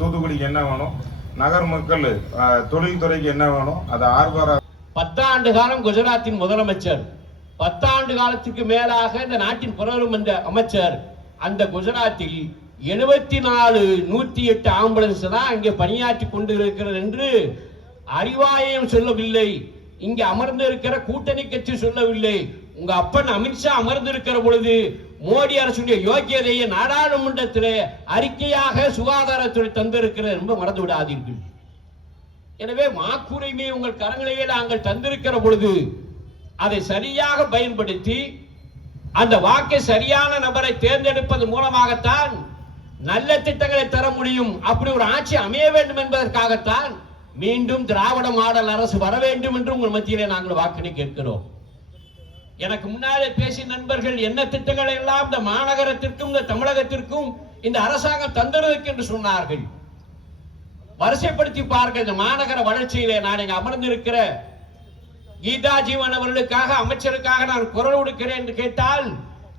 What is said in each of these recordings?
தூத்துக்குடிக்கு என்ன வேணும், நகர் மக்கள் தொழில்துறைக்கு என்ன வேணும், அது ஆர்ப்பார 10 ஆண்டு காலம் குஜராத்தின் முதலமைச்சர், 10 ஆண்டு காலத்துக்கு மேலாக இந்த நாட்டின் பிரதமர் அமைச்சர். அந்த குஜராத்தில் 74 108 ஆம்புலன்ஸ் தான் இங்கே பணியாற்றி கொண்டு இருக்கிறது என்று அறிவாலயம் சொல்லவில்லை. இங்கே அமர்ந்து இருக்கிற கூட்டணி கட்சி சொல்லவில்லை. உங்க அப்பன் அமித்ஷா அமர்ந்து இருக்கிற பொழுது மோடி அரசுடைய யோக்கியதையை நாடாளுமன்றத்தில் அறிக்கையாக சுகாதாரத்துறை தந்திருக்கிறது ரொம்ப மறந்து விடாதீர்கள். எனவே வாக்குரிமையை உங்கள் கரங்களிலே நாங்கள் தந்திருக்கிற பொழுது அதை சரியாக பயன்படுத்தி அந்த வாக்கை சரியான நபரை தேர்ந்தெடுப்பது மூலமாகத்தான் நல்ல திட்டங்களை தர முடியும். அப்படி ஒரு ஆட்சி அமைய வேண்டும் என்பதற்காகத்தான் மீண்டும் திராவிட மாடல் அரசு வர வேண்டும் என்று உங்கள் மத்தியிலே நாங்கள் வாக்கினை கேட்கிறோம். எனக்கு முன்னாலே பேசிய நண்பர்கள் என்ன திட்டங்களை எல்லாம் இந்த மாநகரத்திற்கும் இந்த தமிழகத்திற்கும் இந்த அரசாங்கம் தந்திருக்கு என்று சொன்னார்கள். வரிசைப்படுத்தி பாருங்கள். இந்த மாநகர வளர்ச்சியிலே நான் இங்கு அமர்ந்திருக்கிற கீதா ஜீவன் அவர்களுக்காக அமைச்சருக்காக நான் குரல் கொடுக்கிறேன் என்று கேட்டால்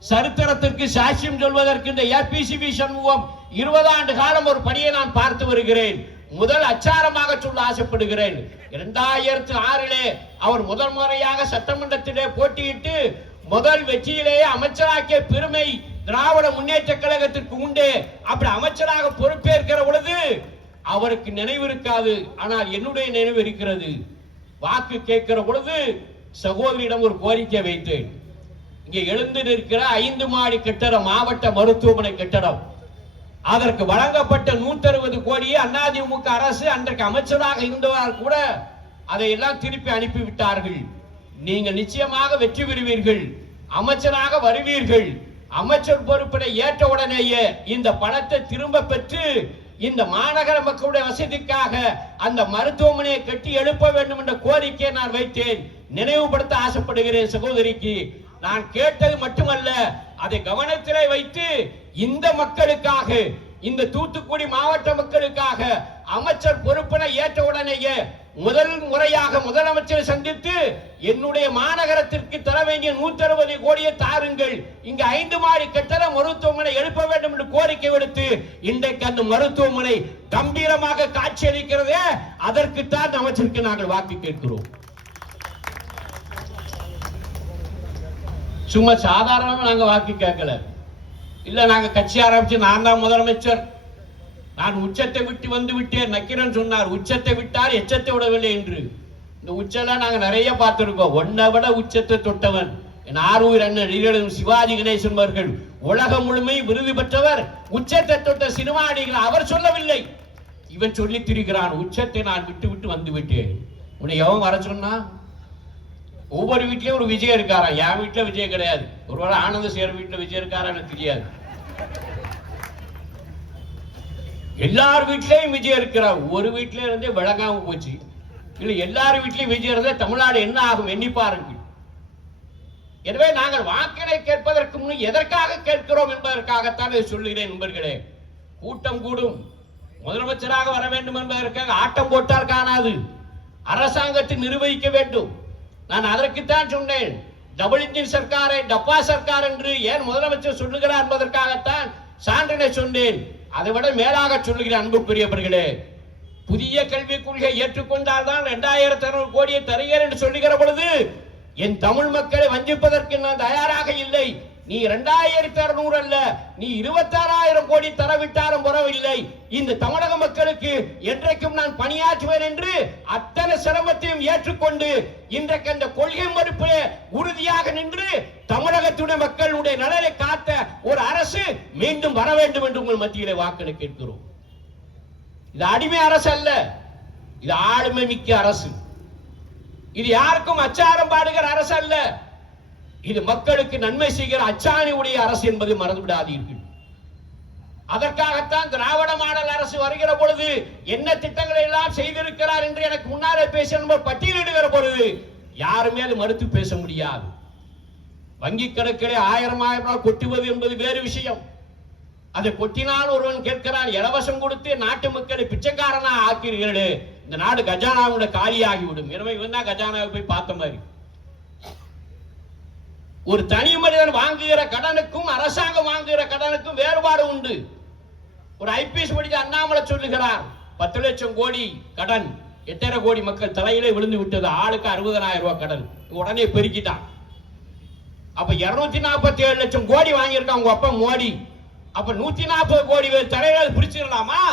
சரித்திரத்திற்கு சாட்சியம் சொல்வதற்கு இந்த ஏபிசிபி சண்முகம் 20 ஆண்டு காலம் ஒரு பணியை நான் பார்த்து வருகிறேன். முதல் அச்சாரமாக சொல்ல ஆசைப்படுகிறேன். 2006 அவர் முதல் முறையாக சட்டமன்றத்திலே போட்டியிட்டு முதல் வெற்றியிலேயே அமைச்சராக்கிய பெருமை திராவிட முன்னேற்ற கழகத்திற்கு உண்டு. அப்படி அமைச்சராக பொறுப்பேற்கிற பொழுது அவருக்கு நினைவு இருக்காது, ஆனால் என்னுடைய நினைவு இருக்கிறது. வாக்கு கேட்கிற பொழுது சகோதரியிடம் ஒரு கோரிக்கை வைத்தேன். இங்கே எழுந்து நிற்கிற 5 மாடி கட்டடம், மாவட்ட மருத்துவமனை கட்டடம், அதற்கு வழங்கப்பட்ட 160 கோடியை அதிமுக அரசு அன்றைக்கு அமைச்சராக இருந்தவர் கூட அதையெல்லாம் திருப்பி அனுப்பிவிட்டார்கள். நீங்கள் நிச்சயமாக வெற்றி பெறுவீர்கள், அமைச்சராக வருவீர்கள். அமைச்சர் பொறுப்பினை ஏற்ற உடனேயே இந்த பணத்தை திரும்ப பெற்று இந்த மாநகர மக்களுடைய வசதிக்காக அந்த மருத்துவமனையை கட்டி எழுப்ப வேண்டும் என்ற கோரிக்கையை நான் வைத்தேன். நினைவுபடுத்த ஆசைப்படுகிறேன் சகோதரிக்கு. நான் கேட்டது மட்டுமல்ல, அதை கவனத்திலே வைத்து இந்த மக்களுக்காக, இந்த தூத்துக்குடி மாவட்ட மக்களுக்காக அமைச்சர் பொறுப்பினை ஏற்ற உடனேயே முதல் முறையாக முதலமைச்சரை சந்தித்து என்னுடைய மாநகரத்திற்கு தர வேண்டிய 160 கோடியை தாருங்கள், இங்கு 5 மாடி கட்டட மருத்துவமனை எழுப்ப வேண்டும் என்று கோரிக்கை விடுத்து இன்றைக்கு அந்த மருத்துவமனை கம்பீரமாக காட்சியளிக்கிறதே, அதற்குத்தான் அமைச்சருக்கு நாங்கள் வாக்கு கேட்கிறோம். சும்மா சாதாரணமாக நாங்க வாக்கு கேட்கல. இல்ல நாங்க கட்சி ஆரம்பிச்சு நான் தான் முதலமைச்சர், நான் உச்சத்தை விட்டு வந்து விட்டேன். நக்கீரன் சொன்னார், உச்சத்தை விட்டார் எச்சத்தை விடவில்லை என்று. இந்த உச்செல்லாம் நாங்க நிறைய பார்த்திருக்கோம். ஒன்னை விட உச்சத்தை தொட்டவன் என் ஆரூர் அண்ணன் சிவாஜி கணேசன் அவர்கள். உலகம் முழுமையும் விருது பெற்றவர், உச்சத்தை தொட்ட சினிமா நடிகர். அவர் சொல்லவில்லை, இவன் சொல்லி திரிகிறான், உச்சத்தை நான் விட்டு விட்டு வந்து விட்டேன். உன்னை எவன் வர சொன்னா? ஒவ்வொரு வீட்லயும் ஒரு விஜய் இருக்காரா? என் வீட்டுல விஜய் கிடையாது. ஒருவேளை ஆனந்த சேர் வீட்டுல விஜய் இருக்காரா எனக்கு தெரியாது. எல்லார் வீட்லயும் விஜய் இருக்கிறார். ஒரு வீட்டுல இருந்தே விளங்காம போச்சு. இல்ல எல்லார் வீட்லயும் விஜய் இருந்தா தமிழ்நாடு என்ன ஆகும் எண்ணி பாருங்கள். எனவே நாங்கள் வாக்கினை கேட்பதற்கு முன் எதற்காக கேட்கிறோம் என்பதற்காகத்தான் இதை சொல்லுகிறேன் நண்பர்களே. கூட்டம் கூடும், முதலமைச்சராக வர வேண்டும் என்பதற்காக ஆட்டம் போட்டால் காணாது, அரசாங்கத்தை நிர்வகிக்க வேண்டும். நான் அதற்குத்தான் சொன்னேன், டபுள் இன்ஜின் சர்க்காரை டப்பா சர்க்கார் என்று ஏன் முதலமைச்சர் சொல்லுகிறார் என்பதற்காகத்தான் சான்றினை சொன்னேன். அதை விட மேலாக சொல்லுகிறேன் அன்புக்குரியவர்களே, புதிய கல்விக் கொள்கை ஏற்றுக்கொண்டால் தான் 2600 கோடியை தருகிறேன் என்று சொல்லுகிற பொழுது என் தமிழ் மக்களை வஞ்சிப்பதற்கு நான் தயாராக இல்லை. நீ 2600 அல்ல, நீ 26,000 கோடி தரவிட்டாலும் பரவாயில்லை, இந்த தமிழக மக்களுக்கு என்றைக்கும் நான் பணியாற்றுவேன் என்று அத்தனை சிரமத்தையும் ஏற்றுக்கொண்டு இன்றைக்கு அந்த கொள்கை மறுப்பிலே உறுதியாக நின்று தமிழகத்துடைய மக்களுடைய நலனை காத்த ஒரு அரசு மீண்டும் வர வேண்டும் என்று உங்கள் மத்தியிலே வாக்களை கேட்கிறோம். இது அடிமை அரசு அல்ல, இது ஆளுமை மிக்க அரசு. இது யாருக்கும் அச்சாரம் பாடுகிற அரசு அல்ல, இது மக்களுக்கு நன்மை செய்கிற அச்சாணி உடைய அரசு என்பதை மறந்துவிடாதீர்கள். அதற்காகத்தான் திராவிட மாடல் அரசு வருகிற பொழுது என்ன திட்டங்களை எல்லாம் செய்திருக்கிறார் என்று எனக்கு முன்னாலே பேச பட்டியலிடுகிற பொழுது யாருமே அது மறுத்து பேச முடியாது. வங்கி கணக்கிலே 1000 ரூபாய் கொட்டுவது என்பது வேறு விஷயம். அதை கொட்டினால் ஒருவன் கேட்கிறான், இலவசம் கொடுத்து நாட்டு மக்களை பிச்சைக்காரனா ஆக்கிறீர்களே, இந்த நாடு கஜானாவோட காலியாகிவிடும். எனவே இவன் தான் கஜானாவை போய் பார்த்த மாதிரி. ஒரு தனி மனிதன் வாங்குகிற கடனுக்கும் அரசாங்கம் வாங்குகிற கடனுக்கும் வேறுபாடு உண்டு. ஒரு ஐபிஎஸ் படிச்ச அண்ணாமலை சொல்லுகிறார் 10 லட்சம் கோடி கடன், 8.5 கோடி மக்கள் தலையிலே விழுந்து விட்டது, ஆளுக்கு 60,000 ரூபாய் கடன். உடனே பெருக்கிட்டான். அப்ப 247 லட்சம் கோடி வாங்கியிருக்கான் உங்க அப்பா மோடி. அப்ப 140 கோடி பேர் தலையில பிரிச்சிடலாமா?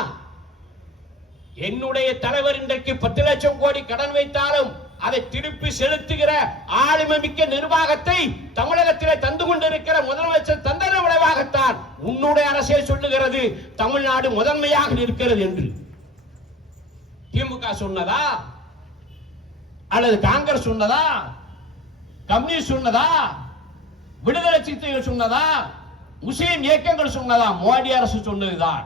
என்னுடைய தலைவர் இன்றைக்கு 10 லட்சம் கோடி கடன் வைத்தாலும் அதை திருப்பி செலுத்துகிற ஆளுமை மிக்க நிர்வாகத்தை தமிழகத்திலே தந்து கொண்டிருக்கிற முதலமைச்சர் தந்தன விளைவாகத்தான் உன்னுடைய அரசே சொல்லுகிறது தமிழ்நாடு முதன்மையாக இருக்கிறது என்று. திமுக சொன்னதா அல்லது காங்கிரஸ் சொன்னதா, கம்யூனிஸ்ட் சொன்னதா, விடுதலை சிறுத்தைகள் சொன்னதா, முஸ்லிம் இயக்கங்கள் சொன்னதா? மோடி அரசு சொன்னதுதான்.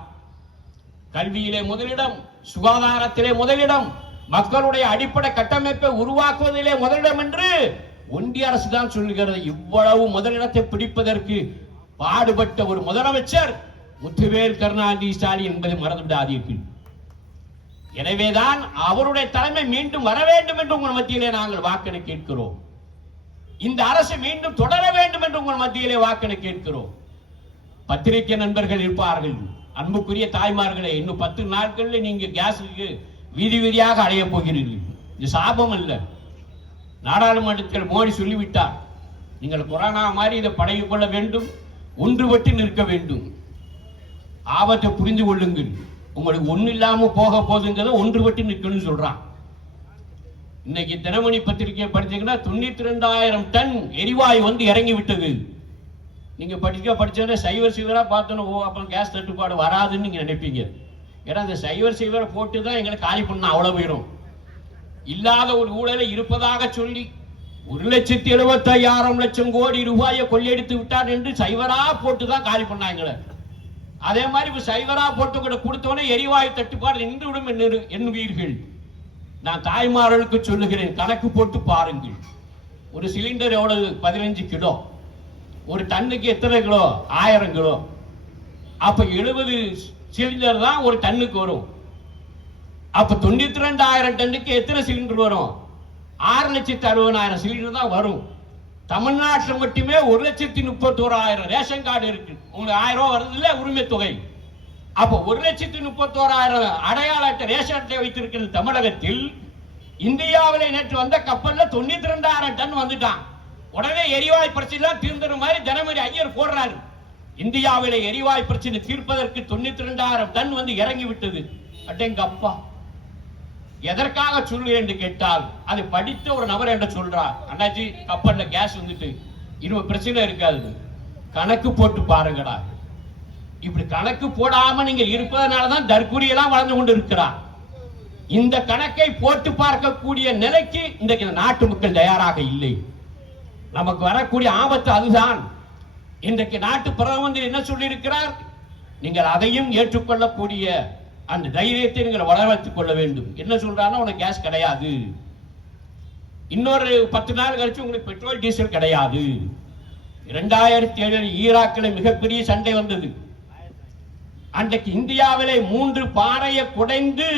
கல்வியிலே முதலிடம், சுகாதாரத்திலே முதலிடம், மக்களுடைய அடிப்படை கட்டமைப்பை உருவாக்குவதிலே முதலிடம் என்று ஒன்றிய அரசு தான் சொல்லுகிறது. இவ்வளவு முதலிடத்தை பிடிப்பதற்கு பாடுபட்ட ஒரு முதலமைச்சர் முத்துவேல் கருணாநிதி ஸ்டாலின் என்பதை மறந்துவிடாதீர்கள். எனவேதான் அவருடைய தலைமை மீண்டும் வர வேண்டும் என்று உங்கள் மத்தியிலே நாங்கள் வாக்கென கேட்கிறோம். இந்த அரசு மீண்டும் தொடர வேண்டும் என்று உங்கள் மத்தியிலே வாக்கென கேட்கிறோம். பத்திரிகை நண்பர்கள் இருப்பார்கள், அன்புக்குரிய தாய்மார்களே, இன்னும் 10 நாட்களில் நீங்க கேஸுக்கு வீதி வீதியாக அடைய போகிறீர்கள். இது சாபம் அல்ல. நாடாளுமன்றத்தில் மோடி சொல்லிவிட்டார், நீங்கள் கொரோனா மாதிரி இதை பழகிக் கொள்ள வேண்டும், ஒன்றுபட்டு நிற்க வேண்டும். ஆபத்தை புரிந்து கொள்ளுங்கள், உங்களுக்கு ஒண்ணு இல்லாம போக போதுங்கிறத ஒன்றுபட்டு நிற்கணும்னு சொல்றான். இன்னைக்கு தினமணி பத்திரிகை படிச்சீங்கன்னா 92,000 டன் எரிவாயு வந்து இறங்கி விட்டது. நீங்க படிச்சோன்னா சைவரா பார்த்தோன்னா ஓ அப்புறம் கேஸ் தட்டுப்பாடு வராதுன்னு நீங்க நினைப்பீங்க. ஏன்னா அந்த சைவரை போட்டு தான் எங்களை காலி பண்ண அவ்வளவு போயிடும். இல்லாத ஒரு ஊழலை இருப்பதாக சொல்லி 1,75,000 கோடி ரூபாயை கொள்ளையடித்து விட்டார் என்று சைவரா போட்டு தான் காலி பண்ணாங்க. அதே மாதிரி இப்ப சைவரா போட்டு கூட கொடுத்தோன்னே எரிவாயு தட்டுப்பாடு நின்றுவிடும் எண்ணுவீர்கள். நான் தாய்மார்களுக்கு சொல்லுகிறேன், கணக்கு போட்டு பாருங்கள். ஒரு சிலிண்டர் எவ்வளவு? 15 கிலோ. ஒரு டன்னுக்கு எத்தனை கிலோ? 1000 கிலோ. அப்ப 70 சிலிண்டர் தான் ஒரு டன்னுக்கு வரும். அப்ப 92,000 டன்னுக்கு எத்தனை சிலிண்டர் வரும்? 6,60,000 சிலிண்டர் தான் வரும். தமிழ்நாட்டில் மட்டுமே 1,31,000 ரேஷன் கார்டு இருக்கு. உங்களுக்கு 1000 ரூபாய் வருது இல்ல உரிமை தொகை. அப்ப 1,31,000 அடையாள அட்டை ரேஷன் அட்டை வைத்திருக்கிற தமிழகத்தில் இந்தியாவிலே நேற்று வந்த கப்பல்ல 92,000 டன் வந்துட்டான். உடனே எரிவாயு பிரச்சனை தான் தீர்ந்துற மாதிரி ஜனவரி ஐயர் போடுறாரு. இந்தியாவிலே எரிவாயு பிரச்சனை தீர்ப்பதற்கு 92,000 டன் வந்து இறங்கி விட்டது. அட்டேங்க அப்பா, எதற்காக சொல்லுகிறேன் என்று கேட்டால், அது படித்த ஒரு நபர் என்று சொல்றார், அண்ணாச்சி கப்பல்ல கேஸ் வந்துட்டு இன்னும் பிரச்சனை இருக்காது, கணக்கு போட்டு பாருங்கடா. இப்படி கணக்கு போடாம நீங்க இருப்பதனாலதான் தற்கொலையெல்லாம் வளர்ந்து கொண்டு இருக்கிறார். இந்த கணக்கை போட்டு பார்க்கக்கூடிய நிலைக்கு இன்றைக்கு நாட்டு மக்கள் தயாராக இல்லை. நமக்கு வரக்கூடிய ஆபத்து அதுதான். இன்றைக்கு நாட்டு பிரதமர் என்ன சொல்லி இருக்கிறார்? நீங்கள் அதையும் ஏற்றுக்கொள்ளக்கூடிய அந்த தைரியத்தை நீங்கள் வளர்த்துக் கொள்ள வேண்டும். என்ன சொல்றாங்கன்னா, உனக்கு கேஸ் கிடையாது, இன்னொரு 10 நாள் கழிச்சு உங்களுக்கு பெட்ரோல் டீசல் கிடையாது. 2007 ஈராக்கில் மிகப்பெரிய சண்டை வந்தது. அன்றைக்கு இந்தியாவிலே 3 பாறையை குடைந்து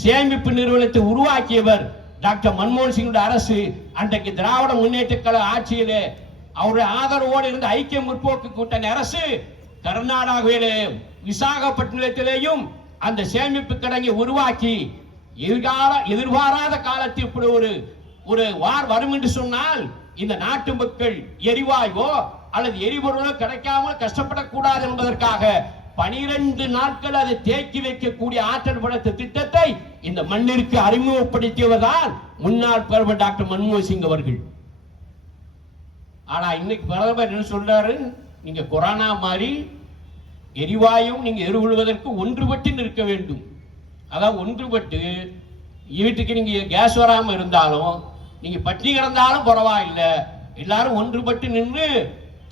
சேமிப்பு நிறுவனத்தை உருவாக்கியவர் டாக்டர் மன்மோகன் சிங் அரசு. அன்றைக்கு திராவிட முன்னேற்ற கழக ஆட்சியிலே அவருடைய ஆதரவோடு இருந்த ஐக்கிய முற்போக்கு கூட்டணி அரசு கர்நாடகாவிலே விசாகப்பட்டினத்திலேயும் அந்த சேமிப்பு கிடங்கை உருவாக்கி எதிர்பாராத காலத்தில் இப்படி ஒரு வார் வரும் என்று சொன்னால் இந்த நாட்டு மக்கள் எரிவாயுவோ அல்லது எரிபொருளோ கிடைக்காமல் கஷ்டப்படக்கூடாது என்பதற்காக 12 நாட்கள் அதை தேக்கி வைக்கக்கூடிய ஆற்றல் படைத்த திட்டத்தை இந்த மண்ணிற்கு அறிமுகப்படுத்தியவர்தான் முன்னாள் பிரதமர் டாக்டர் மன்மோகன் சிங் அவர்கள். ஆனா இன்னைக்கு பிரதமர் என்ன சொல்றாரு? நீங்க கொரோனா மாதிரி எரிவாயும் நீங்க எதிர்கொள்வதற்கு ஒன்றுபட்டு நிற்க வேண்டும். அதான் ஒன்றுபட்டு வீட்டுக்கு நீங்க கேஸ் வராம இருந்தாலும் நீங்க பட்டி கிடந்தாலும் பரவாயில்லை, எல்லாரும் ஒன்றுபட்டு நின்று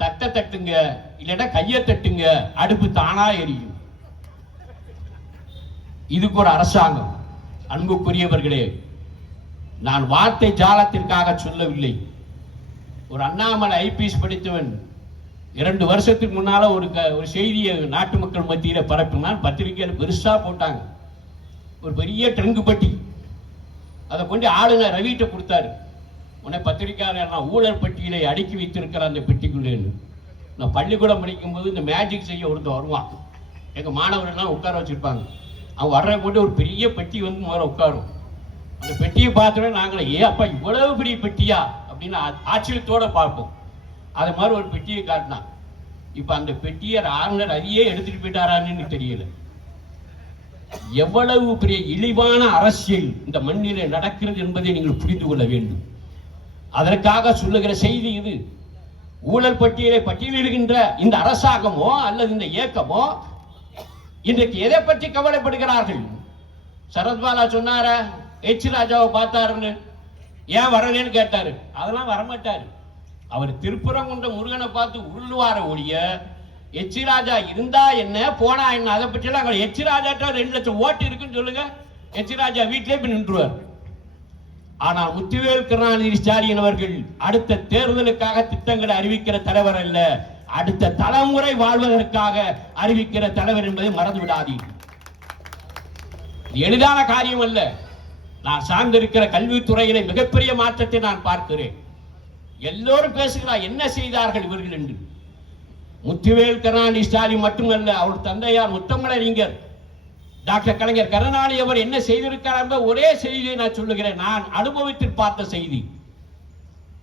தட்டை தட்டுங்க, இல்லைன்னா கையை தட்டுங்க, அடுப்பு தானா எரியும். இதுக்கு ஒரு அரசாங்கம். அன்புக்குரியவர்களே, நான் வார்த்தை ஜாலத்திற்காக சொல்லவில்லை. ஒரு அண்ணாமலை ஐபிஎஸ் படித்தவன் 2 வருஷத்துக்கு முன்னால ஒரு செய்தியை நாட்டு மக்கள் மத்தியில பரப்பினான். பத்திரிகையில் பெருசா போட்டாங்க. ஒரு பெரிய ட்ரங்கு பட்டி, அதை கொண்டு ஆளுநர் ரவிட்ட கொடுத்தாரு. உன்னை பத்திரிகையாளர் ஊழல் பட்டியலை அடுக்கி வைத்திருக்கிற அந்த பெட்டிக்குள்ளேன்னு. நான் பள்ளிக்கூடம் படிக்கும் போது இந்த மேஜிக் செய்ய ஒருத்தர் வருவான். எங்க மாணவர்கள்லாம் உட்கார வச்சிருப்பாங்க. அவங்க வர்ற போட்டு ஒரு பெரிய பெட்டி வந்து முதல்ல உட்காரும். அந்த பெட்டியை பார்த்தோன்னே நாங்களே அப்பா இவ்வளவு பெரிய பெட்டியா அப்படின்னு ஆச்சரியத்தோட பார்ப்போம். அது மாதிரி ஒரு பெட்டியை காட்டினா, இப்ப அந்த பெட்டியை ஆளுநர் அதையே எடுத்துட்டு போயிட்டாரான்னு தெரியல. எவ்வளவு பெரிய இழிவான அரசியல் இந்த மண்ணிலே நடக்கிறது என்பதை நீங்கள் புரிந்து கொள்ள வேண்டும். அதற்காக சொல்லுகிற செய்தி இது. ஊழல் பட்டியலை பட்டியலிடுகின்ற இந்த அரசாங்கமோ அல்லது இந்த இயக்கமோ இன்றைக்கு எதை பற்றி கவலைப்படுகிறார்கள்? சரத்பாலா சொன்னார ராஜாவை பார்த்தாருன்னு, ஏன் வரலன்னு கேட்டாரு. அதெல்லாம் வரமாட்டாரு. அவர் திருப்புறங்குன்ற முருகனை பார்த்து உருளுவார ஒழிய ராஜா இருந்தா என்ன போனா என்ன அதை பற்றி எல்லாம் ராஜாட்ட 2 லட்சம் ஓட்டு இருக்குன்னு சொல்லுங்க, ராஜா வீட்டிலே போய் நின்றுவார். ஆனால் முத்துவேல் கருணாநிதி ஸ்டாலின் அவர்கள் அடுத்த தேர்தலுக்காக திட்டங்களை அறிவிக்கிற தலைவர் அல்ல, அடுத்த தலைமுறை வாழ்வதற்காக அறிவிக்கிற தலைவர் என்பதை மறந்து விடாதீர்கள். எளிதான காரியம் அல்ல. நான் சார்ந்திருக்கிற கல்வித்துறையிலே மிகப்பெரிய மாற்றத்தை நான் பார்க்கிறேன். எல்லோரும் பேசுகிறார் என்ன செய்தார்கள் இவர்கள் என்று. முத்துவேல் கருணாநிதி ஸ்டாலின் மட்டுமல்ல, அவர் தந்தையார் முத்தமிழறிஞர் டாக்டர் கலைஞர் கருணாநிதி அவர் என்ன செய்திருக்கிறார் என்ற ஒரே செய்தியை நான் சொல்லுகிறேன். நான் அனுபவித்து பார்த்த செய்தி.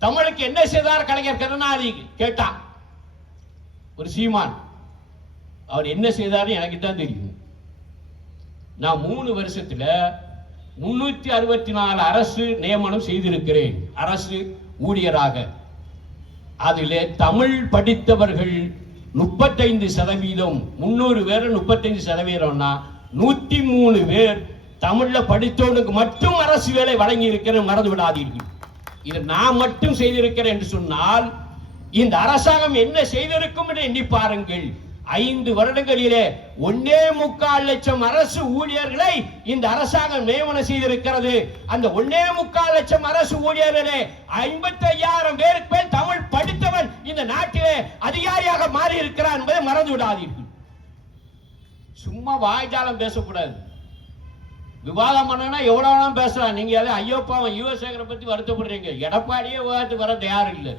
தமிழுக்கு என்ன செய்தார் கலைஞர் கருணாநிதி கேட்டா ஒரு சீமான், அவர் என்ன செய்தார் எனக்கு தான் தெரியும். நான் 3 வருஷத்துல 364 அரசு நியமனம் செய்திருக்கிறேன், அரசு ஊழியராக. அதிலே தமிழ் படித்தவர்கள் 35%. 300 பேர் 35%. 103 பேர் தமிழ்ல படித்தவனுக்கு மட்டும் அரசு வேலை வழங்கி இருக்கிறேன், மறந்து விடாதீர்கள். இது நான் மட்டும் செய்திருக்கிறேன் என்று சொன்னால் இந்த அரசாங்கம் என்ன செய்திருக்கும் என்று எண்ணி பாருங்கள். 5 வருடங்களிலே 1.25 லட்சம் அரசு ஊழியர்களை இந்த அரசாங்கம் நியமனம் செய்திருக்கிறது. அந்த 1.25 லட்சம் அரசு ஊழியர்களே 55,000 பேருக்கு மேல் தமிழ் படித்தவன் இந்த நாட்டிலே அதிகாரியாக மாறி இருக்கிறார் என்பதை மறந்து விடாதீர்கள். சும்மா வாய்ஜாலம் பேசக்கூடாது. விவாதம் பண்ணா எவ்வளவு பேசலாம். நீங்க ஐயோப்பாவன் யுவசேகரை பத்தி வருத்தப்படுறீங்க. எடப்பாடியே விவாதத்துக்கு வர தயார் இல்லை.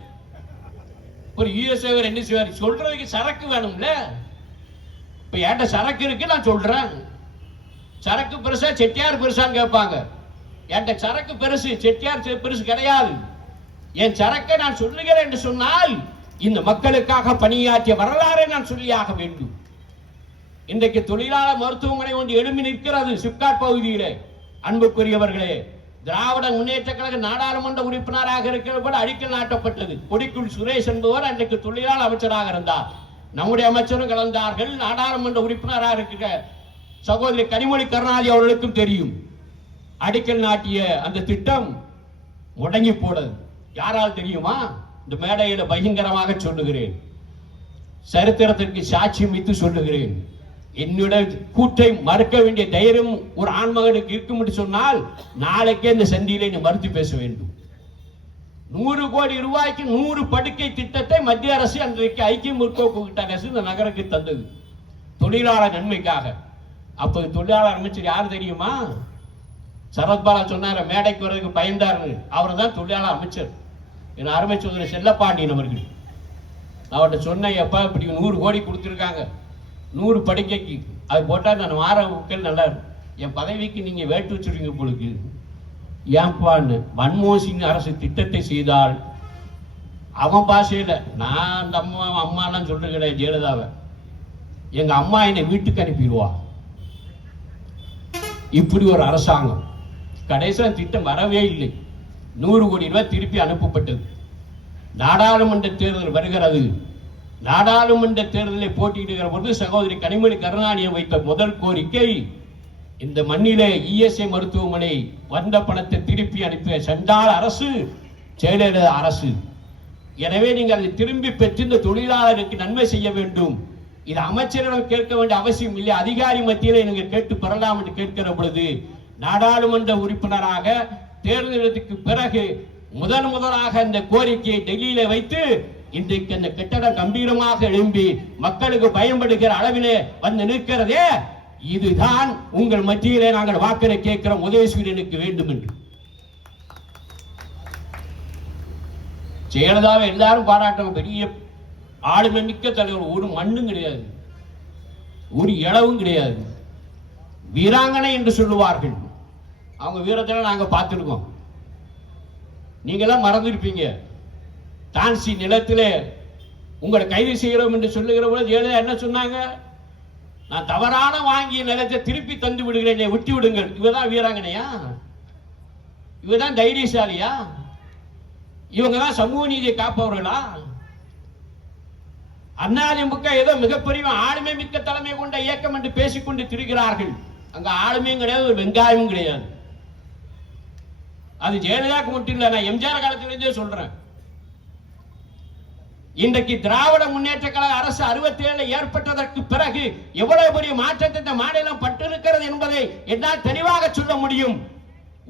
ஒரு யுவசேகர் என்ன செய்வார்? சொல்றதுக்கு சரக்கு வேணும்ல. இப்ப ஏன்ட்ட சரக்கு இருக்கு, நான் சொல்றேன். சரக்கு பெருசா செட்டியார் பெருசான்னு கேட்பாங்க. என்கிட்ட சரக்கு பெருசு, செட்டியார் பெருசு கிடையாது. என் சரக்கை நான் சொல்லுகிறேன் என்று சொன்னால் இந்த மக்களுக்காக பணியாற்றிய வரலாறை நான் சொல்லியாக வேண்டும். இன்றைக்கு தொழிலாளர் மருத்துவமனை ஒன்று எழும்பி நிற்கிறது சிப்காட் பகுதியிலே. அன்புக்குரியவர்களே, திராவிட முன்னேற்ற கழக நாடாளுமன்ற உறுப்பினராக இருக்கிற போது அடிக்கல் நாட்டப்பட்டது. கொடிக்குள் சுரேஷ் என்பவர் அன்றைக்கு தொழிலாளர் அமைச்சராக இருந்தார். நம்முடைய அமைச்சரும் கலந்தார்கள். நாடாளுமன்ற உறுப்பினராக இருக்கிற சகோதரி கனிமொழி கருணாநிதி அவர்களுக்கும் தெரியும். அடிக்கல் நாட்டிய அந்த திட்டம் முடங்கி போனது. யாரால் தெரியுமா? இந்த மேடையில பயங்கரமாக சொல்லுகிறேன், சரித்திரத்திற்கு சாட்சியம் வைத்து சொல்லுகிறேன். என்னுடைய கூற்றை மறுக்க வேண்டிய தைரியம் ஒரு ஆண்மகனுக்கு இருக்கும் என்று சொன்னால் நாளைக்கே இந்த சந்தியிலே நீ மறுத்து பேச வேண்டும். 100 கோடி ரூபாய்க்கு 100 படுக்கை திட்டத்தை மத்திய அரசு அன்றைக்கு ஐக்கிய முற்போக்கு கூட்டணி அரசு இந்த நகருக்கு தந்தது, தொழிலாளர் நன்மைக்காக. அப்ப தொழிலாளர் அமைச்சர் யார் தெரியுமா? சரத்பாலா சொன்னார மேடைக்கு வர்றதுக்கு பயந்தாரு, அவர் தான் தொழிலாளர் அமைச்சர். என் அருமை சோதனை செல்லப்பாண்டியன் அவர்கள். அவர்கிட்ட சொன்ன எப்ப இப்படி 100 கோடி கொடுத்துருக்காங்க 100 படுக்கைக்கு, அது போட்டா நான் வார மக்கள் நல்லா என் பதவிக்கு நீங்க வேட்டு வச்சிருக்கீங்க பொழுது. ஏன்பான்னு மன்மோகன் சிங் அரசு திட்டத்தை செய்தால் அவன் பாஷையில, நான் அந்த அம்மாலாம் சொல்றது கிடையாது ஜெயலலிதாவை, எங்க அம்மா என்னை வீட்டுக்கு அனுப்பிடுவா. இப்படி ஒரு அரசாங்கம். கடைசியா திட்டம் வரவே இல்லை. 100 கோடி ரூபாய் திருப்பி அனுப்பப்பட்டது. நாடாளுமன்ற தேர்தல் வருகிறது. நாடாளுமன்ற தேர்தலை போட்டியிடுகிற பொழுது சகோதரி கனிமொழி கருணாநிதி வைத்த முதல் கோரிக்கை, இந்த மண்ணிலே இஎஸ்ஐ மருத்துவமனை வந்த பணத்தை திருப்பி அனுப்பிய சண்டாள அரசு ஜெயலலிதா அரசு. எனவே நீங்கள் அதை திரும்பி பெற்று இந்த தொழிலாளருக்கு நன்மை செய்ய வேண்டும். இது அமைச்சரிடம் கேட்க வேண்டிய அவசியம் இல்லை, அதிகாரி மத்தியிலே நீங்கள் கேட்டு பெறலாம் என்று கேட்கிற பொழுது நாடாளுமன்ற உறுப்பினராக தேர்தலுக்கு பிறகு முதலாக இந்த கோரிக்கையை டெல்லியில வைத்து இன்றைக்கு அந்த கட்டடம் கம்பீரமாக எழும்பி மக்களுக்கு பயன்படுகிற அளவிலே வந்து நிற்கிறதே, இதுதான் உங்கள் மத்தியிலே நாங்கள் வாக்களை கேட்கிறோம் உதயசூரியனுக்கு வேண்டும் என்று. ஜெயலலிதாவை எல்லாரும் பாராட்டம், பெரிய ஆளுமை மிக்க தலைவர், ஒரு மண்ணும் கிடையாது. ஒரு இளவும் கிடையாது. வீராங்கனை என்று சொல்லுவார்கள். அவங்க வீரத்தை நாங்க பார்த்திருக்கோம். நீங்களாம் மறந்துருப்பீங்க. தான்சி நிலத்திலே உங்களை கைது செய்கிறோம் என்று சொல்லுகிற பொழுது ஜெயலலிதா என்ன சொன்னாங்க? நான் தவறான வாங்கிய நிலத்தை திருப்பி தந்து விடுகிறேன், விட்டு விடுங்கள். இவதான் வீராங்கனையா? இவதான் தைரியசாலியா? இவங்க தான் சமூக நீதியை காப்பவர்களா? அதிமுக ஏதோ மிகப்பெரிய ஆளுமை மிக்க தலைமை கொண்ட இயக்கம் என்று பேசிக்கொண்டு திரிகிறார்கள். அங்க ஆளுமையும் கிடையாது, ஒரு வெங்காயமும் கிடையாது. அது ஜெயலலிதாவுக்கு மட்டும் இல்ல, நான் எம்ஜிஆர் காலத்திலிருந்தே சொல்றேன். இன்றைக்கு திராவிட முன்னேற்ற கழக அரசு 67 ஏற்பட்டதற்கு பிறகு எவ்வளவு பெரிய மாற்றத்தை இந்த மாநிலம் பட்டிருக்கிறது என்பதை என்னால் தெளிவாக சொல்ல முடியும்.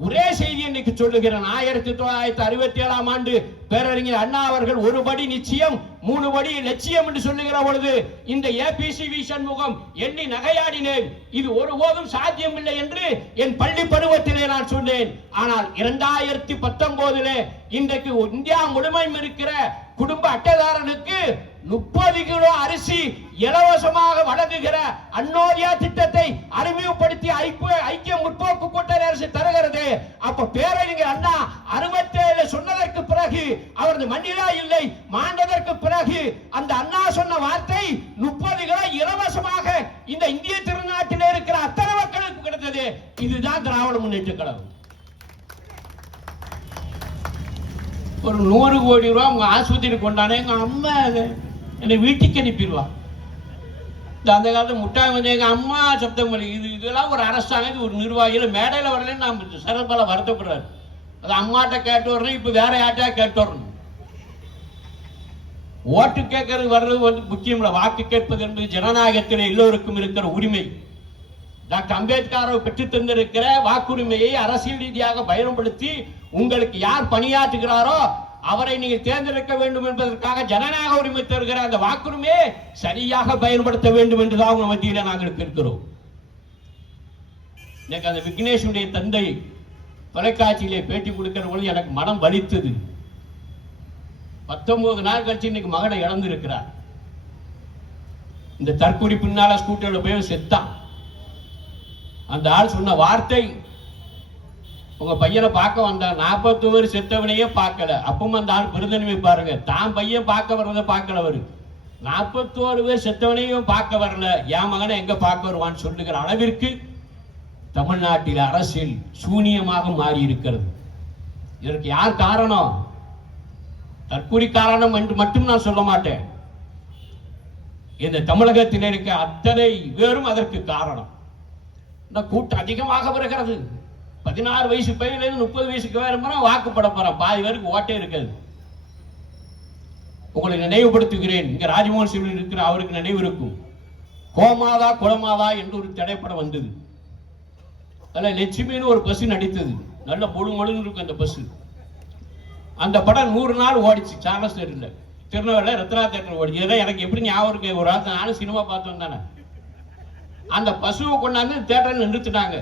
ஒரே செய்தி இன்னைக்கு சொல்லுகிறேன். 1967 ஆண்டு பேரறிஞர் அண்ணா அவர்கள் ஒரு படி நிச்சயம் 3 படி லட்சியம் என்று சொல்லுகிற பொழுது இந்த ஏபிசிவி சண்முகம் எண்ணி நகையாடினேன். இது ஒருபோதும் சாத்தியமில்லை என்று என் பள்ளி பருவத்திலே நான் சொன்னேன். ஆனால் 2019 இன்றைக்கு இந்தியா முழுமையும் இருக்கிற குடும்ப அட்டைதாரனுக்கு 30 கிலோ அரிசி இலவசமாக வழங்குகிற அன்னோதயா திட்டத்தை அறிமுகப்படுத்தி ஐக்கிய முற்போக்கு கூட்டணி அரசு தருகிறது. அப்ப பேரறிஞர் அண்ணா 67 சொன்னதற்கு பிறகு அவரது மண்ணிலா இல்லை மாண்டதற்கு பிறகு அந்த அண்ணா சொன்ன வார்த்தை 30 கிலோ இலவசமாக இந்த இந்திய திருநாட்டில் இருக்கிற அத்தனை மக்களுக்கு கிடைத்தது. இதுதான் திராவிட முன்னேற்ற கழகம். ஒரு 100 கோடி ரூபாய் உங்க ஆஸ்பத்திரி கொண்டானே, எங்க அம்மா என்னை வீட்டுக்கு அனுப்பிடுவா. அந்த காலத்துல முட்டாய் வந்து எங்க அம்மா சப்தம் பண்ணி இதெல்லாம் ஒரு அரசாங்கம், ஒரு நிர்வாகிகள் மேடையில் வரலன்னு நான் சரபல வருத்தப்படுறாரு. அது அம்மாட்ட கேட்டு வரணும், இப்ப வேற யார்ட்டா கேட்டு வரணும். ஓட்டு கேட்கறது வர்றது வந்து முக்கியம் இல்லை. வாக்கு கேட்பது என்பது ஜனநாயகத்தில் எல்லோருக்கும் இருக்கிற உரிமை. டாக்டர் அம்பேத்கர் பெற்று தந்திருக்கிற வாக்குரிமையை அரசியல் ரீதியாக பயன்படுத்தி உங்களுக்கு யார் பணியாற்றுகிறாரோ அவரை நீங்கள் தேர்ந்தெடுக்க வேண்டும் என்பதற்காக ஜனநாயக உரிமை தருகிற அந்த வாக்குரிமையை சரியாக பயன்படுத்த வேண்டும் என்றுதான் உங்க மத்தியில நாங்கள் கேட்கிறோம். எனக்கு அந்த விக்னேஷுடைய தந்தை தொலைக்காட்சியிலே பேட்டி கொடுக்கிற பொழுது எனக்கு மனம் வலித்தது. 19 நாள் கழிச்சு இன்னைக்கு மகனை இழந்திருக்கிறார். இந்த தற்கொலை பின்னால ஸ்கூட்டர்ல போய் செத்தான். அந்த ஆள் சொன்ன வார்த்தை, உங்க பையனை பார்க்க வந்தார், 41 செத்தவனையே பார்க்கல. அப்பவும் அந்த ஆள் பெருந்தன்மை பாருங்க, தான் பையன் பார்க்க வர்றதை பார்க்கல. அவரு 41 பேர் செத்தவனையும் பார்க்க வரல, என் மகனை எங்க பார்க்க வருவான்னு சொல்லுகிற அளவிற்கு தமிழ்நாட்டில் அரசியல் சூனியமாக மாறி இருக்கிறது. இதற்கு யார் காரணம்? தற்கொலை காரணம் என்று மட்டும் நான் சொல்ல மாட்டேன். இந்த தமிழகத்தில் இருக்க அத்தனை பேரும் அதற்கு காரணம். இந்த கூட்டம் அதிகமாக வருகிறது. 16 வயசு பையன்ல 30 வயசுக்கு வேற வாக்குப்பட போறான். பாதி பேருக்கு ஓட்டே இருக்காது. உங்களை நினைவுபடுத்துகிறேன், இங்க ராஜ்மோகன் சிங் இருக்கிற அவருக்கு நினைவு இருக்கும். கோமாதா குளமாதா என்று ஒரு திரைப்படம் வந்தது. அதுல லட்சுமின்னு ஒரு பஸ் நடித்தது. நல்ல பொழுமொழுன்னு இருக்கும் அந்த பஸ். அந்த படம் 100 நாள் ஓடிச்சு. சார்லஸ் தெருல, திருநெல்வேலியில் ரத்னா தேட்டர் ஓடிச்சு. இதெல்லாம் எனக்கு எப்படி ஞாபகம் இருக்கு, ஒரு ஆள் நானும் சினிமா பார்த்து வந்தானே. அந்த பசுவை கொண்டாந்து தேட்டரில் நிறுத்தினாங்க.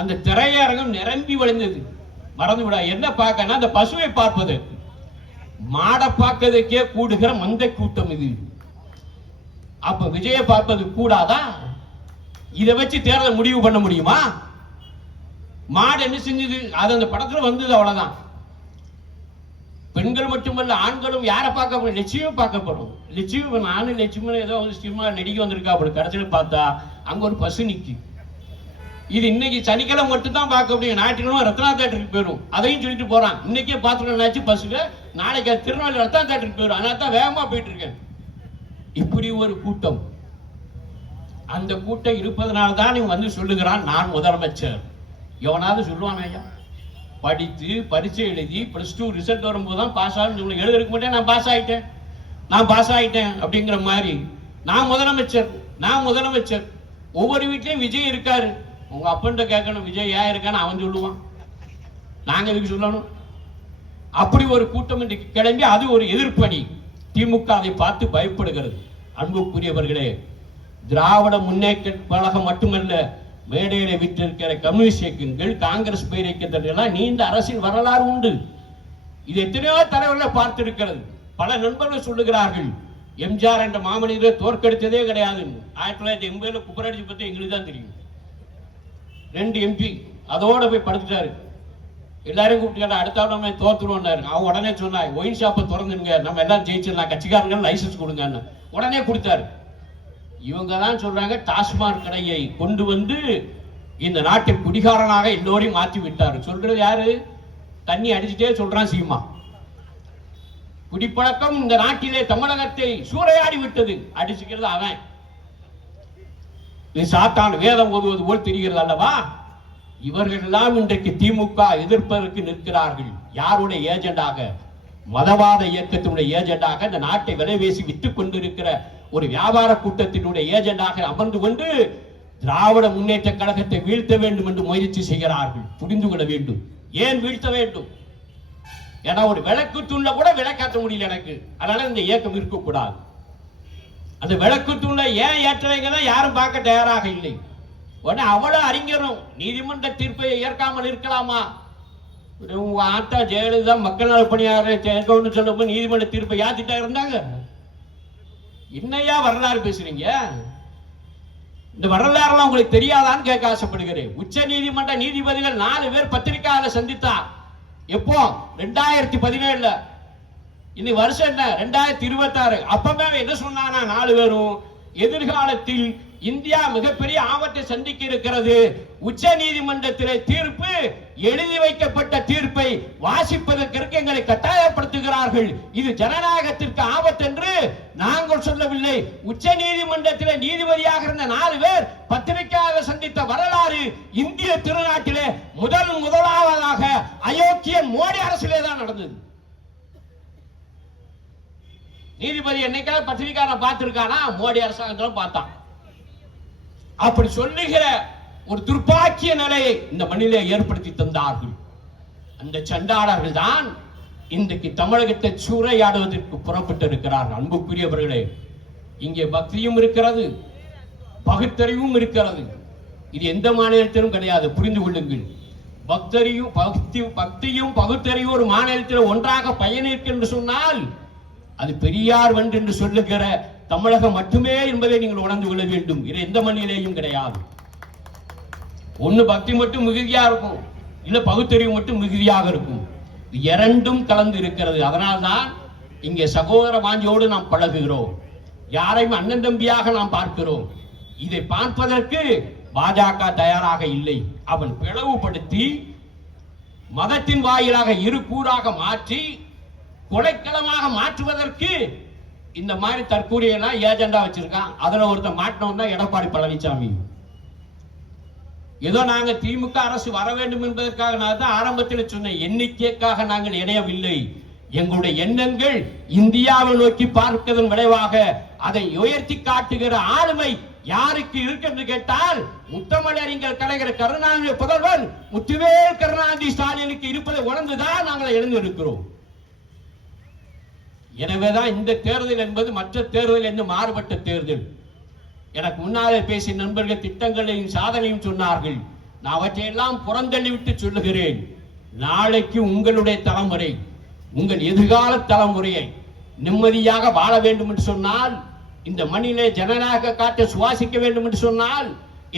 அந்த திரையரங்கம் நிரம்பி வழிந்தது. மறந்து விட என்ன பார்க்கணும், அந்த பசுவை பார்ப்பது. மாடை பார்ப்பதற்கே கூடுகிற மந்தை கூட்டம் இது. அப்ப விஜயை பார்ப்பது கூடாதா? இதை வச்சு தேர்தல் முடிவு பண்ண முடியுமா? மாடு என்ன செஞ்சது? அது அந்த படத்துல வந்தது, அவ்வளவுதான். பெண்கள் மட்டுமல்ல, ஆண்களும் யாரை பார்க்க போறோம்? லட்சுமியை பார்க்க போறோம். லட்சுமி, நானும் லட்சுமி ஏதோ சினிமா நடிக்க வந்திருக்கா அப்படி. கடைசியில் பார்த்தா அங்க ஒரு பசு நிக்கு. இது இன்னைக்கு சனிக்கிழமை மட்டும் தான் பார்க்க முடியும். ஞாயிற்றுக்கிழமை ரத்னா தேட்டருக்கு போயிடும். அதையும் சொல்லிட்டு போறான். இன்னைக்கே பாத்துக்கணும்னாச்சு பசுங்க, நாளைக்கு திருநெல்வேலி ரத்னா தேட்டருக்கு போயிடும். அதனால தான் வேகமா போயிட்டு இருக்கேன். இப்படி ஒரு கூட்டம். அந்த கூட்டம் இருப்பதனால தான் இவன் வந்து சொல்லுகிறான் நான் முதலமைச்சர். எவனாவது சொல்லுவான் ஐயா? படித்து பரீட்சை எழுதி +2 ரிசல்ட் வரும்போது தான் பாஸ் ஆகும். எழுதுறதுக்கு மட்டும் நான் பாஸ் ஆயிட்டேன் அப்படிங்கிற மாதிரி நான் முதலமைச்சர். ஒவ்வொரு வீட்லயும் விஜய் இருக்காரு. உங்க அப்பன்ட்ட கேட்கணும், விஜய் ஏன் இருக்கான்னு அவன் சொல்லுவான். நாங்க இதுக்கு சொல்லணும். அப்படி ஒரு கூட்டம் இன்றைக்கு கிளம்பி அது ஒரு எதிர்ப்பணி. திமுக அதை பார்த்து பயப்படுகிறது. அன்புக்குரியவர்களே, திராவிட முன்னேற்ற கழகம் மட்டுமல்ல, மேடையில விட்டிருக்கிற கம்யூனிஸ்ட் இயக்கங்கள், காங்கிரஸ் பேரியக்கத்திலாம் நீண்ட அரசியல் வரலாறு உண்டு. இது எத்தனையோ தலைவர்களை பார்த்திருக்கிறது. பல நண்பர்கள் சொல்லுகிறார்கள், எம்ஜிஆர் என்ற மாமனிதரை தோற்கடித்ததே கிடையாது. 1980 குப்பரடிச்சு பத்தி எங்களுக்கு தான் தெரியும். 2 MP அதோட போய் படுத்துட்டாரு. எல்லாரும் கூப்பிட்டு அடுத்த நம்ம தோத்துருவோம்னாரு. அவன் உடனே சொன்னாய் ஒயின் ஷாப்பை திறந்துங்க, நம்ம எல்லாம் ஜெயிச்சிடலாம், கட்சிக்காரங்க லைசன்ஸ் கொடுங்கன்னு உடனே கொடுத்தாரு. இவங்க தான் சொல்றாங்க டாஸ்மாக் கடையை கொண்டு வந்து இந்த நாட்டில் குடிகாரனாக எல்லோரையும் மாற்றி விட்டாரு. சொல்றது யாரு? தண்ணி அடிச்சுட்டே சொல்றான் சீமா. குடிப்பழக்கம் இந்த நாட்டிலே தமிழகத்தை சூறையாடி விட்டது. அடிச்சுக்கிறது அவன். இது சாத்தான் வேதம் ஓதுவது போல் தெரிகிறது அல்லவா? இவர்கள் எல்லாம் இன்றைக்கு திமுக எதிர்ப்பதற்கு நிற்கிறார்கள். யாருடைய ஏஜெண்டாக? மதவாத இயக்கத்தினுடைய ஏஜெண்டாக, இந்த நாட்டை விலைவேசி விட்டுக் கொண்டிருக்கிற ஒரு வியாபார கூட்டத்தினுடைய ஏஜெண்டாக அமர்ந்து கொண்டு திராவிட முன்னேற்ற கழகத்தை வீழ்த்த வேண்டும் என்று முயற்சி செய்கிறார்கள். புரிந்து கொள்ள வேண்டும். ஏன் வீழ்த்த வேண்டும்? ஏன்னா ஒரு விளக்கு தூண்ல கூட விளக்காற்ற முடியல எனக்கு. அதனால இந்த இயக்கம் இருக்கக்கூடாது. அந்த விளக்கு தூண்ல ஏன் ஏற்றவைங்க யாரும் பார்க்க தயாராக இல்லை. உடனே அவ்வளவு அறிஞரும் நீதிமன்ற தீர்ப்பை ஏற்காமல் இருக்கலாமா? உங்க ஆத்தா ஜெயலலிதா மக்கள் நல பணியாளர் சொல்லும் நீதிமன்ற தீர்ப்பை யாத்திட்டா இருந்தாங்க. என்னையா வரலாறு பேசுறீங்க? இந்த வரலாறுலாம் உங்களுக்கு தெரியாதான்னு கேட்க ஆசைப்படுகிறேன். உச்ச நீதிமன்ற நீதிபதிகள் 4 பேர் பத்திரிகையாளர் சந்தித்தா. எப்போ? 2017. இன்னைக்கு வருஷம் என்ன? 2026. அப்பவே என்ன சொன்னானா 4 பேரும்? எதிர்காலத்தில் இந்தியா மிகப்பெரிய ஆபத்தை சந்திக்க இருக்கிறது. உச்ச நீதிமன்றத்திலே தீர்ப்பு எழுதி வைக்கப்பட்ட தீர்ப்பை வாசிப்பதற்கு எங்களை கட்டாயப்படுத்துகிறார்கள். இது ஜனநாயகத்திற்கு ஆபத்து என்று நாங்கள் சொல்லவில்லை. உச்ச நீதிமன்றத்திலே நீதிபதியாக இருந்த 4 பேர் பத்திரிகையாளர் சந்தித்த வரலாறு இந்திய திருநாட்டிலே முதலாவதாக அயோக்கிய மோடி அரசிலே தான் நடந்தது. நீதிபதி என்னைக்காவது பத்திரிகையாளர் பார்த்திருக்கானா? மோடி அரசாங்கத்தில் பார்த்தான். அப்படி சொல்லுகிற ஒரு துர்ப்பாக்கிய நிலையை இந்த மண்ணிலே ஏற்படுத்தி தந்தார்கள். அந்த சண்டாளர்கள் தான் இன்றைக்கு தமிழகத்தை சூறையாடுவதற்கு புறப்பட்டு இருக்கிறார்கள். அன்புக்குரியவர்களே, இங்கே பக்தியும் இருக்கிறது, பகுத்தறிவும் இருக்கிறது. இது எந்த மாநிலத்திலும் கிடையாது. புரிந்து கொள்ளுங்கள். பக்தியும் பகுத்தறிவும் ஒரு மாநிலத்தில் ஒன்றாக பயணிக்க என்று சொன்னால் அது பெரியார் வென்று என்று சொல்லுகிற தமிழகம் மட்டுமே என்பதை நீங்கள் உணர்ந்து கொள்ள வேண்டும். இது எந்த மண்ணிலேயும் கிடையாது. ஒண்ணு பக்தி மட்டும் மிகுதியா இருக்கும், இல்ல பகுத்தறிவு மட்டும் மிகுதியாக இருக்கும். இரண்டும் கலந்து இருக்கிறது. அதனால்தான் இங்கே சகோதர வாஞ்சியோடு நாம் பழகுகிறோம். யாரையும் அண்ணன் தம்பியாக நாம் பார்க்கிறோம். இதை பார்ப்பதற்கு பாஜக தயாராக இல்லை. அவன் பிளவுபடுத்தி மதத்தின் வாயிலாக இரு கூறாக மாற்றி கொலைக்களமாக மாற்றுவதற்கு இந்த மாதிரி தற்கூரியெல்லாம் ஏஜெண்டா வச்சிருக்கான். அதுல ஒருத்தர் மாட்டணும் தான் எடப்பாடி பழனிசாமி. ஏதோ நாங்க திமுக அரசு வர வேண்டும் என்பதற்காக நான் தான் ஆரம்பத்தில் சொன்ன எண்ணிக்கைக்காக நாங்கள் இணையவில்லை. எங்களுடைய எண்ணங்கள் இந்தியாவை நோக்கி பார்ப்பதன் விளைவாக அதை உயர்த்தி காட்டுகிற ஆளுமை யாருக்கு இருக்கு என்று கேட்டால் முத்தமிழறிஞர் கலைஞர் கருணாநிதி புதல்வன் முத்துவேல் கருணாநிதி ஸ்டாலினுக்கு இருப்பதை உணர்ந்துதான் நாங்கள் எழுந்திருக்கிறோம். எனவேதான் இந்த தேர்தல் என்பது மற்ற தேர்தல் என்று மாறுபட்ட தேர்தல். எனக்கு முன்னாலே பேசிய நண்பர்கள் திட்டங்களையும் சாதனையும் சொன்னார்கள். நான் அவற்றையெல்லாம் புறந்தள்ளிவிட்டு சொல்லுகிறேன். நாளைக்கு உங்களுடைய தலைமுறை, உங்கள் எதிர்கால தலைமுறையை நிம்மதியாக வாழ வேண்டும் என்று சொன்னால், இந்த மண்ணிலே ஜனநாயக காற்றை சுவாசிக்க வேண்டும் என்று சொன்னால்,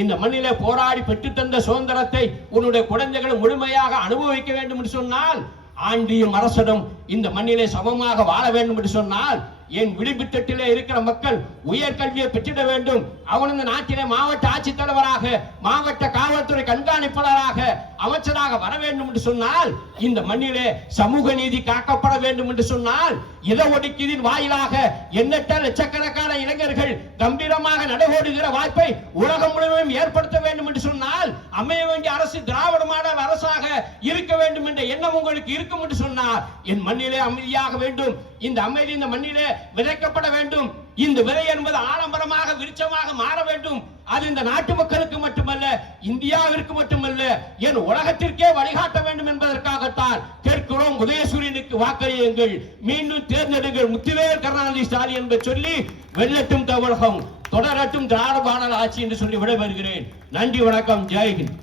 இந்த மண்ணிலே போராடி பெற்று தந்த சுதந்திரத்தை உன்னுடைய குழந்தைகள் முழுமையாக அனுபவிக்க வேண்டும் என்று சொன்னால், ஆண்டியும் அரசனும் இந்த மண்ணிலே சமமாக வாழ வேண்டும் என்று சொன்னால், என் விளிம்புத்தட்டிலே இருக்கிற மக்கள் உயர்கல்வியை பெற்றிட வேண்டும். அவன் இந்த நாட்டிலே மாவட்ட ஆட்சித்தலைவராக, மாவட்ட காவல்துறை கண்காணிப்பாளராக, அமைச்சராக வர வேண்டும் என்று சொன்னால், இந்த மண்ணிலே சமூக நீதி காக்கப்பட வேண்டும் என்று சொன்னால், இடஒதுக்கீட்டின் வாயிலாக எண்ணற்ற லட்சக்கணக்கான இளைஞர்கள் கம்பீரமாக நடைபோடுகிற வாய்ப்பை உலகம் முழுவதும் ஏற்படுத்த வேண்டும் என்று சொன்னால், அமைய வேண்டிய அரசு திராவிட மாடல் அரசாக இருக்க வேண்டும் என்ற எண்ணம் உங்களுக்கு இருக்கும் என்று சொன்னார், என் மண்ணிலே அமைதியாக வேண்டும். இந்த அமைதி இந்த மண்ணிலே விதைக்கப்பட வேண்டும். இந்த விதை என்பது ஆடம்பரமாக விருட்சமாக மாற வேண்டும். அது இந்த நாட்டு மக்களுக்கு மட்டுமல்ல, இந்தியாவிற்கு மட்டுமல்ல, என் உலகத்திற்கே வழிகாட்ட வேண்டும் என்பதற்காகத்தான் கேட்கிறோம். உதயசூரியனுக்கு வாக்களியுங்கள், மீண்டும் தேர்ந்தெடுங்கள் முத்துவேல் கருணாநிதி ஸ்டாலின் என்று சொல்லி, வெல்லட்டும் தமிழகம், தொடரட்டும் திராவிட மாடல் ஆட்சி என்று சொல்லி விடைபெறுகிறேன். நன்றி, வணக்கம், ஜெய்ஹிந்த்.